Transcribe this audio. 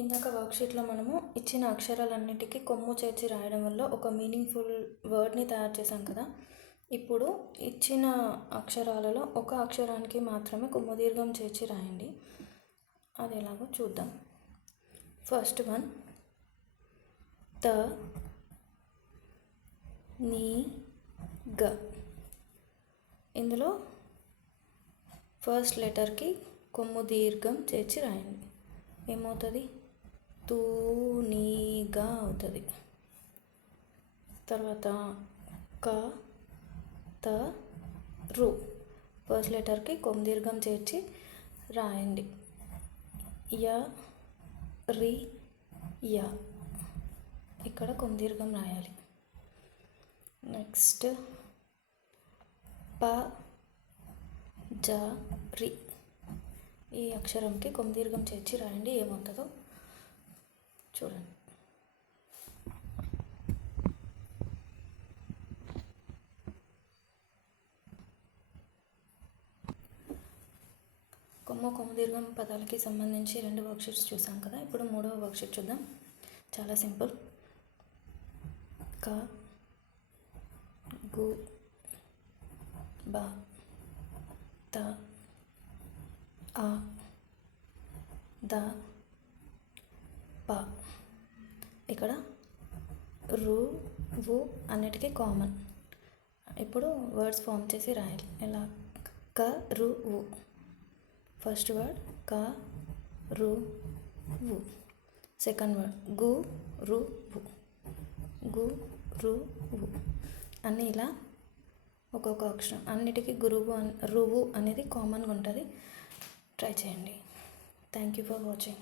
ఇందాక వర్క్షీట్లో మనము ఇచ్చిన అక్షరాలన్నిటికీ కొమ్ము చేర్చి రాయడం వల్ల ఒక మీనింగ్ఫుల్ వర్డ్ని తయారు చేసాం కదా. ఇప్పుడు ఇచ్చిన అక్షరాలలో ఒక అక్షరానికి మాత్రమే కొమ్ము దీర్ఘం చేర్చి రాయండి. అది ఎలాగో చూద్దాం. ఫస్ట్ వన్ త నీ గ. ఇందులో ఫస్ట్ లెటర్కి కొమ్ము దీర్ఘం చేర్చి రాయండి. ఏమవుతుంది? తూనీగా అవుతుంది. తర్వాత క త రు. ఫస్ట్ లెటర్కి కొమ్ము దీర్ఘం చేర్చి రాయండి. య రి య. ఇక్కడ కొమ్ము దీర్ఘం రాయాలి. నెక్స్ట్ ప జ రి. ఈ అక్షరంకి కొమ్ము దీర్ఘం చేర్చి రాయండి. ఏమవుతుందో చూడండి. కొమ్ము దీర్ఘం పదాలకి సంబంధించి 2 వర్క్షీట్స్ చూసాం కదా. ఇప్పుడు 3వ వర్క్షీట్ చూద్దాం. చాలా సింపుల్. క గు బ త ఆ ద ప. ఇక్కడ రు వు అన్నిటికీ కామన్. ఇప్పుడు వర్డ్స్ ఫామ్ చేసి రాయాలి. ఎలా? క రు వు. ఫస్ట్ వర్డ్ క రు వు. సెకండ్ వర్డ్ గు రు వు. గు రు వు. అన్నీ ఇలా ఒక్కొక్క అక్షరం. అన్నిటికీ రువు అనేది కామన్గా ఉంటుంది. ట్రై చేయండి. Thank you for watching.